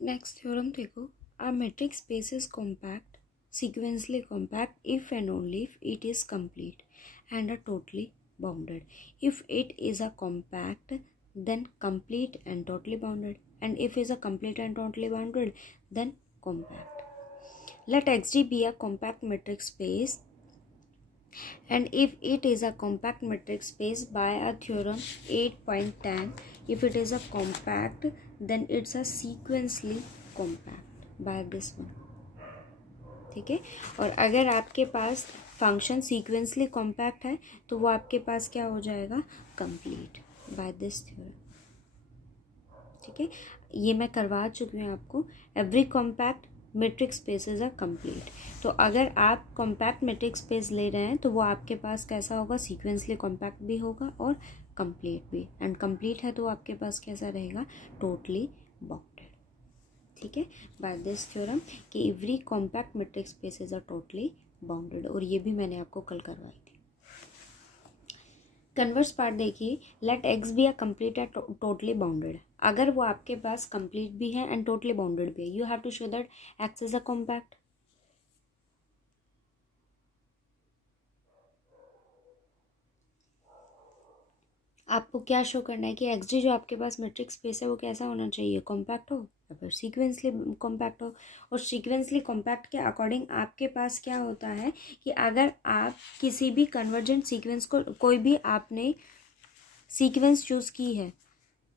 Next theorem देखो, a metric space is compact, sequentially compact if and only if it is complete and a totally bounded. If it is a compact, then complete and totally bounded, and if it is a complete and totally bounded, then compact. Let Xg be a compact metric space, and if it is a compact metric space by a theorem 8.10, if it is a compact, then it's a sequentially compact by this one. ठीक है, और अगर आपके पास function sequentially compact है तो वो आपके पास क्या हो जाएगा, कंप्लीट बाय दिस थ्योरम. ठीक है, ये मैं करवा चुकी हूँ आपको. Every compact metric space is a complete. तो अगर आप कॉम्पैक्ट मेट्रिक स्पेस ले रहे हैं तो वो आपके पास कैसा होगा, सीक्वेंसली कॉम्पैक्ट भी होगा और कंप्लीट भी. एंड कंप्लीट है तो आपके पास कैसा रहेगा, टोटली बाउंडेड. ठीक है, बाय दिस थ्योरम कि every compact metric space is a totally bounded. और ये भी मैंने आपको कल करवाई थी. कन्वर्स पार्ट देखिए, let X be a complete and totally bounded. अगर वो आपके पास कंप्लीट भी है एंड टोटली बाउंडेड भी है, you have to show that X is a compact. आपको क्या शो करना है कि एक्स डी जो आपके पास मेट्रिक स्पेस है वो कैसा होना चाहिए, कॉम्पैक्ट हो या फिर सीक्वेंसली कॉम्पैक्ट हो. और सीक्वेंसली कॉम्पैक्ट के अकॉर्डिंग आपके पास क्या होता है कि अगर आप किसी भी कन्वर्जेंट सीक्वेंस को, कोई भी आपने सीक्वेंस चूज की है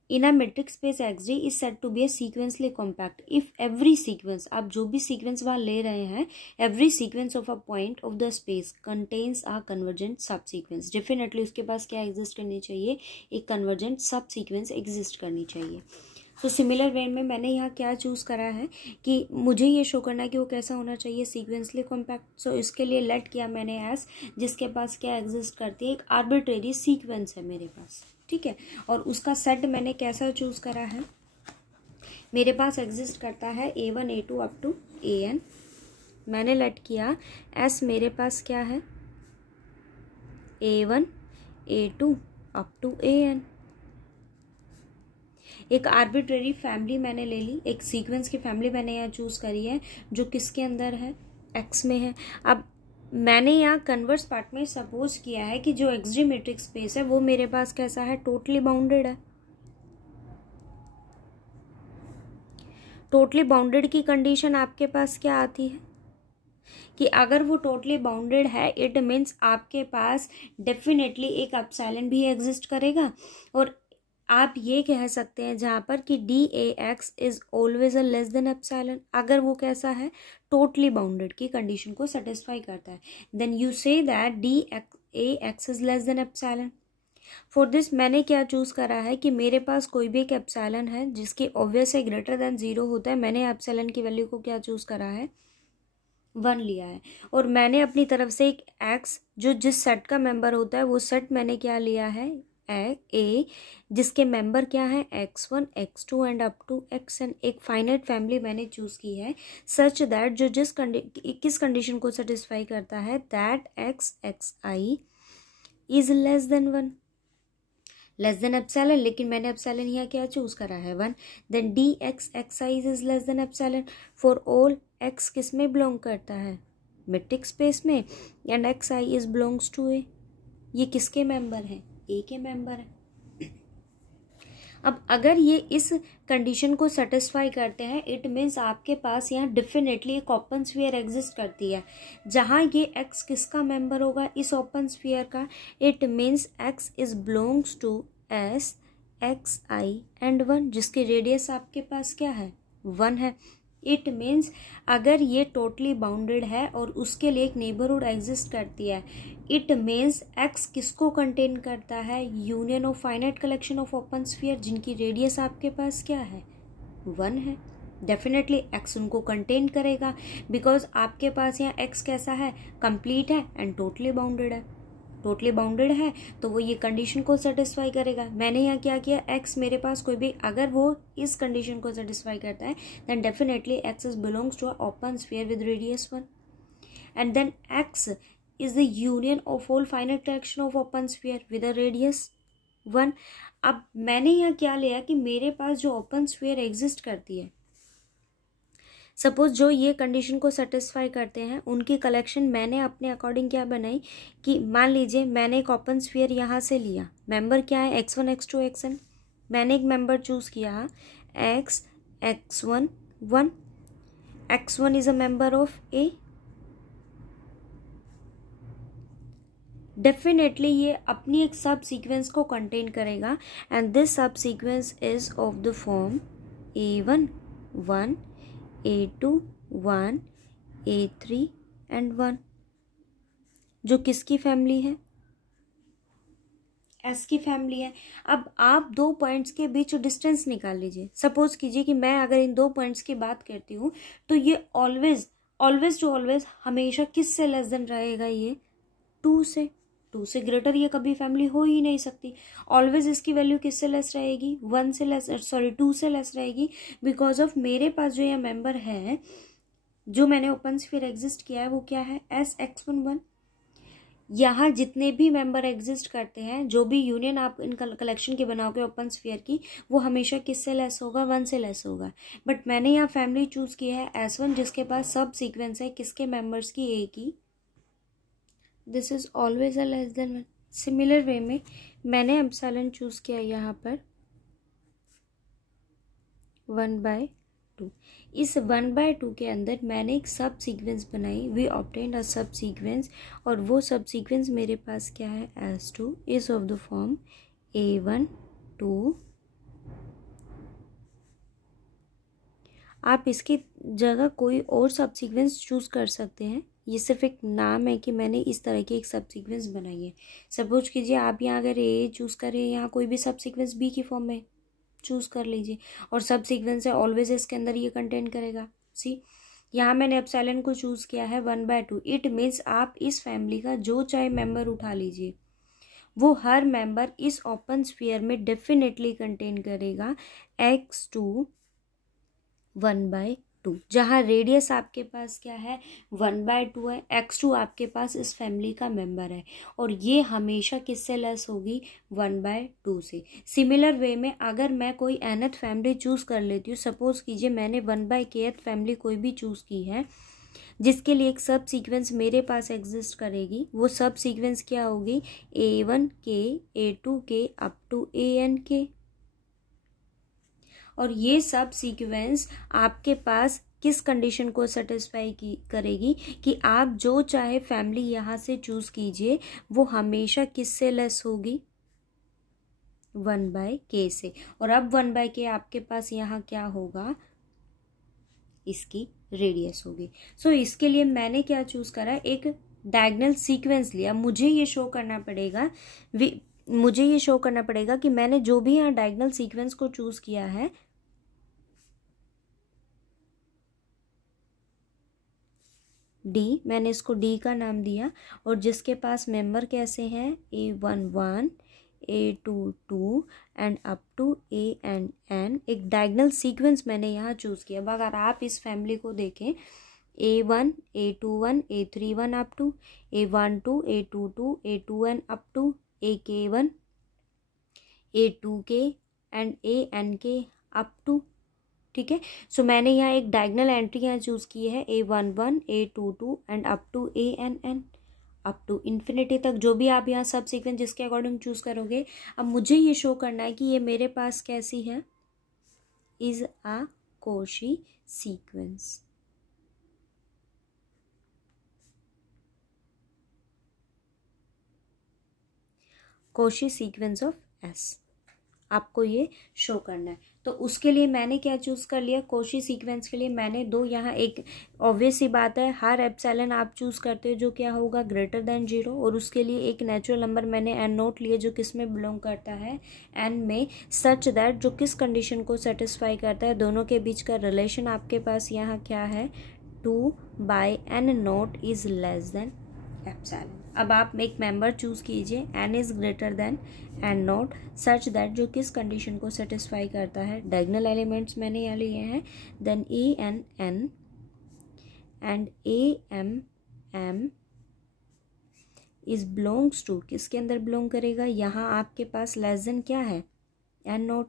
in a metric space X D is set to be a sequentially compact if every sequence, आप जो भी सीक्वेंस वहाँ ले रहे हैं, every sequence of a point of the space contains a convergent subsequence. Definitely उसके पास क्या एग्जिस्ट करनी चाहिए, एक कन्वर्जेंट सब सीक्वेंस एग्जिस्ट करनी चाहिए. तो सिमिलर वे में मैंने यहाँ क्या चूज़ करा है कि मुझे ये शो करना है कि वो कैसा होना चाहिए, सीक्वेंसली कॉम्पैक्ट. सो इसके लिए लेट किया मैंने एस, जिसके पास क्या एग्जिस्ट करती है, एक आर्बिट्रेरी सीक्वेंस है मेरे पास. ठीक है, और उसका सेट मैंने कैसा चूज करा है, मेरे पास एग्जिस्ट करता है A1 A2 up to AN. मैंने लेट किया एस, मेरे पास क्या है, A1 A2 up to AN. एक आर्बिट्रेरी फैमिली मैंने ले ली, एक सीक्वेंस की फैमिली मैंने यहाँ चूज करी है जो किसके अंदर है, एक्स में है. अब मैंने यहाँ कन्वर्स पार्ट में सपोज किया है कि जो एक्सडी मेट्रिक स्पेस है वो मेरे पास कैसा है, टोटली बाउंडेड है. टोटली बाउंडेड की कंडीशन आपके पास क्या आती है कि अगर वो टोटली बाउंडेड है, इट मीन्स आपके पास डेफिनेटली एक एप्सिलॉन भी एग्जिस्ट करेगा. और आप ये कह सकते हैं जहाँ पर कि D A X is always a less than epsilon. अगर वो कैसा है, टोटली बाउंडेड की कंडीशन को सेटिस्फाई करता है, then you say that D A X is less than epsilon. For this मैंने क्या चूज करा है कि मेरे पास कोई भी एक एप्सिलॉन है जिसकी ऑब्वियस है ग्रेटर देन 0 होता है. मैंने एप्सिलॉन की वैल्यू को क्या चूज करा है, 1 लिया है. और मैंने अपनी तरफ से एक एक्स जो जिस सेट का मेंबर होता है वो सेट मैंने क्या लिया है, ए, जिसके मेंबर क्या है, x1 x2 and up to xn. एक फाइनाइट फैमिली मैंने चूज की है सच दैट जो किस कंडीशन को सेटिस्फाई करता है, that xi is less than 1, less than epsilon. लेकिन मैंने एप्सिलॉन यहाँ क्या चूज करा है, 1. Then D X xi is less than epsilon for all x किस में बिलोंग करता है, मेट्रिक स्पेस में, and xi is belongs to A. ये किसके मेंबर है, ए के मेंबर है. अब अगर ये इस कंडीशन को सेटिस्फाई करते हैं, इट मीन्स आपके पास यहाँ डेफिनेटली एक ओपन स्फीयर एग्जिस्ट करती है. जहाँ ये एक्स किसका मेंबर होगा, इस ओपन स्फीयर का, it means X is belongs to S X I and 1, जिसकी रेडियस आपके पास क्या है, 1 है. इट मीन्स अगर ये टोटली बाउंडेड है और उसके लिए एक नेबरहुड एग्जिस्ट करती है, इट मीन्स एक्स किसको कंटेन करता है, union of finite collection of open sphere जिनकी रेडियस आपके पास क्या है, 1 है. डेफिनेटली एक्स उनको कंटेन करेगा बिकॉज आपके पास यहाँ एक्स कैसा है, कंप्लीट है एंड टोटली बाउंडेड है. टोटली बाउंडेड है तो वो ये कंडीशन को सेटिस्फाई करेगा. मैंने यहाँ क्या किया, एक्स मेरे पास कोई भी अगर वो इस कंडीशन को सेटिस्फाई करता है, then definitely X is belongs to a open sphere with radius 1, and then X is the union of all finite collection of open sphere with a radius 1. अब मैंने यहाँ क्या लिया कि मेरे पास जो ओपन स्फीयर एग्जिस्ट करती है सपोज जो ये कंडीशन को सेटिस्फाई करते हैं उनकी कलेक्शन मैंने अपने अकॉर्डिंग क्या बनाई कि मान लीजिए मैंने एक ओपन स्फीयर यहाँ से लिया, मेंबर क्या है x1 x2 xn, मैंने एक मेंबर चूज किया x1 1, x1 is a member of A. Definitely ये अपनी एक सब सीक्वेंस को कंटेन करेगा एंड दिस सब sequence is of the form a1 1, a2 1, a3 and 1, जो किसकी फैमिली है, एस की फैमिली है। अब आप दो पॉइंट्स के बीच डिस्टेंस निकाल लीजिए। सपोज कीजिए कि मैं अगर इन दो पॉइंट्स की बात करती हूँ तो ये ऑलवेज टू ऑलवेज हमेशा किस से लेस देन रहेगा, ये 2 से। 2 से ग्रेटर ये कभी फैमिली हो ही नहीं सकती। ऑलवेज इसकी वैल्यू किससे लेस रहेगी, 1 से लेस, सॉरी 2 से लेस रहेगी, बिकॉज ऑफ मेरे पास जो ये मेंबर है जो मैंने ओपन स्फीयर एग्जिस्ट किया है वो क्या है, SX11। यहाँ जितने भी मेंबर एग्जिस्ट करते हैं, जो भी यूनियन आप इन कलेक्शन की बनाओगे ओपन स्फीयर की, वो हमेशा किससे लेस होगा, 1 से लेस होगा। बट मैंने यहाँ फैमिली चूज की है S1 जिसके पास सब सीक्वेंस है किसके मेंबर्स की, A की। This is always a less than 1। Similar way में मैंने एप्सिलॉन चूज किया यहाँ पर 1/2। इस 1/2 के अंदर मैंने एक सब सीक्वेंस बनाई, वी ऑब्टेन्ड अ सब सीक्वेंस, और वो सब सीक्वेंस मेरे पास क्या है, S2 is of the form A1 2। आप इसकी जगह कोई और सब सीक्वेंस चूज कर सकते हैं, ये सिर्फ एक नाम है कि मैंने इस तरह की एक सब सीक्वेंस बनाई है। सपोज कीजिए आप यहाँ अगर A चूज करें, यहाँ कोई भी सब सीक्वेंस B की फॉर्म में चूज कर लीजिए, और सब सीक्वेंस है ऑलवेज इसके अंदर ये कंटेन करेगा। सी यहाँ मैंने एप्सिलॉन को चूज किया है 1/2। इट मीन्स आप इस फैमिली का जो चाहे मेंबर उठा लीजिए, वो हर मेंबर इस ओपन स्फीयर में डेफिनेटली कंटेन करेगा x2 1/2। जहाँ रेडियस आपके पास क्या है, 1/2 है, x2 आपके पास इस फैमिली का मेंबर है, और ये हमेशा किससे लेस होगी, 1/2 से। सिमिलर वे में अगर मैं कोई nth फैमिली चूज कर लेती हूँ, सपोज कीजिए मैंने 1/kth फैमिली कोई भी चूज की है जिसके लिए एक सब सीक्वेंस मेरे पास एग्जिस्ट करेगी, वो सब सीक्वेंस क्या होगी, A1k A2k up to ANK। और ये सब सीक्वेंस आपके पास किस कंडीशन को सेटिस्फाई करेगी कि आप जो चाहे फैमिली यहाँ से चूज कीजिए, वो हमेशा किससे लेस होगी, 1/k से। और अब 1/k आपके पास यहाँ क्या होगा, इसकी रेडियस होगी। सो इसके लिए मैंने क्या चूज करा, एक डायगोनल सीक्वेंस लिया। मुझे ये शो करना पड़ेगा कि मैंने जो भी यहाँ डायगोनल सीक्वेंस को चूज किया है, D, मैंने इसको D का नाम दिया, और जिसके पास मेंबर कैसे हैं, A1 1, A2 2 and up to AN। एक डायगोनल सीक्वेंस मैंने यहाँ चूज किया। अब अगर आप इस फैमिली को देखें, A1 A21 A31 up to A12 A22 A2n up to AK1 A2k and ANK up to. ठीक है, सो मैंने यहाँ एक डायगोनल एंट्री यहाँ चूज की है, A11 A22 and up to ANN, up to infinity तक, जो भी आप यहाँ सब सीक्वेंस जिसके अकॉर्डिंग चूज करोगे। अब मुझे ये शो करना है कि ये मेरे पास कैसी है, is a Cauchy sequence. Cauchy sequence of S आपको ये शो करना है। तो उसके लिए मैंने क्या चूज कर लिया, कॉची सीक्वेंस के लिए मैंने दो यहाँ, एक ऑब्वियस सी बात है हर एप्सिलॉन आप चूज करते हो जो क्या होगा, ग्रेटर देन 0, और उसके लिए एक नेचुरल नंबर मैंने n0 लिया जो किस में बिलोंग करता है, n में, सच दैट जो किस कंडीशन को सेटिस्फाई करता है, दोनों के बीच का रिलेशन आपके पास यहाँ क्या है, 2/n0 is less than epsilon. अब आप एक मेंबर चूज कीजिए, n is greater then n0 such that जो किस कंडीशन को सेटिस्फाई करता है, डायगोनल एलिमेंट्स मैंने यहाँ लिए हैं, then ANN and AMM is belongs to, किसके अंदर बिलोंग करेगा, यहाँ आपके पास लेस देन क्या है, n0,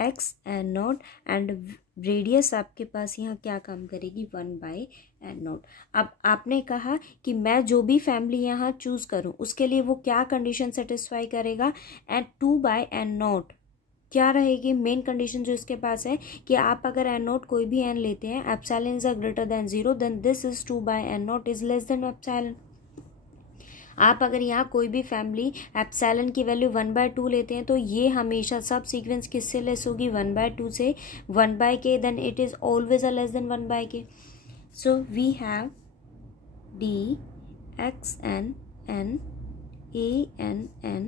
x n0 and radius आपके पास यहाँ क्या काम करेगी, 1/n0। अब आपने कहा कि मैं जो भी फैमिली यहाँ चूज करूँ उसके लिए वो क्या कंडीशन सेटिस्फाई करेगा, एंड 2/n0 क्या रहेगी मेन कंडीशन जो इसके पास है कि आप अगर n0 कोई भी n लेते हैं, epsilon is greater than 0, then this is 2/n0 is less than epsilon. आप अगर यहाँ कोई भी फैमिली एप्सिलॉन की वैल्यू 1/2 लेते हैं तो ये हमेशा सब सीक्वेंस किससे लेस होगी, 1/2 से, 1/k, then it is always a less than 1/k। So we have d x n n a n n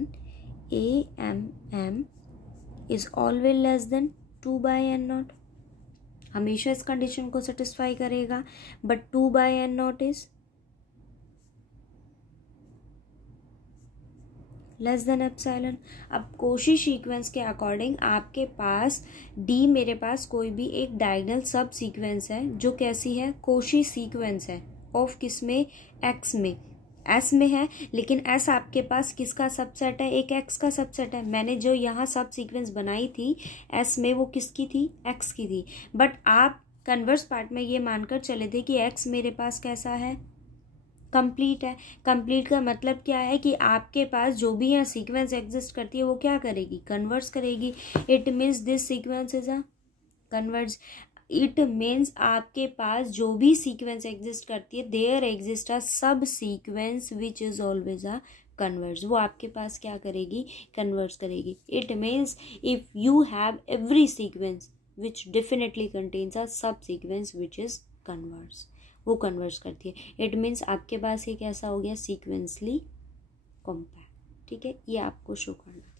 a m m is always less than 2/n0, हमेशा इस कंडीशन को सेटिस्फाई करेगा, but 2/n0 is less than epsilon. अब Cauchy sequence के according आपके पास D, मेरे पास कोई भी एक डायगोनल सब सीक्वेंस है जो कैसी है, कोशी सीक्वेंस है, ऑफ किस में, एक्स में, एस में है, लेकिन एस आपके पास किसका सबसेट है, एक एक्स का सबसेट है। मैंने जो यहाँ सब सीक्वेंस बनाई थी एस में वो किसकी थी, एक्स की थी, बट आप कन्वर्स पार्ट में ये मानकर चले थे कि एक्स मेरे पास कैसा है, कंप्लीट है। कंप्लीट का मतलब क्या है कि आपके पास जो भी यहाँ सीक्वेंस एग्जिस्ट करती है वो क्या करेगी, कन्वर्स करेगी। It means this sequence is a converse. It means आपके पास जो भी सीक्वेंस एग्जिस्ट करती है, देयर एग्जिस्ट अ सब sequence which is always a converse, वो आपके पास क्या करेगी, कन्वर्स करेगी। It means if you have every sequence which definitely contains a सब सीक्वेंस विच इज कन्वर्स, वो कन्वर्स करती है। इट मीन्स आपके पास ये कैसा हो गया, सीक्वेंसली कॉम्पैक्ट। ठीक है, ये आपको शो करना।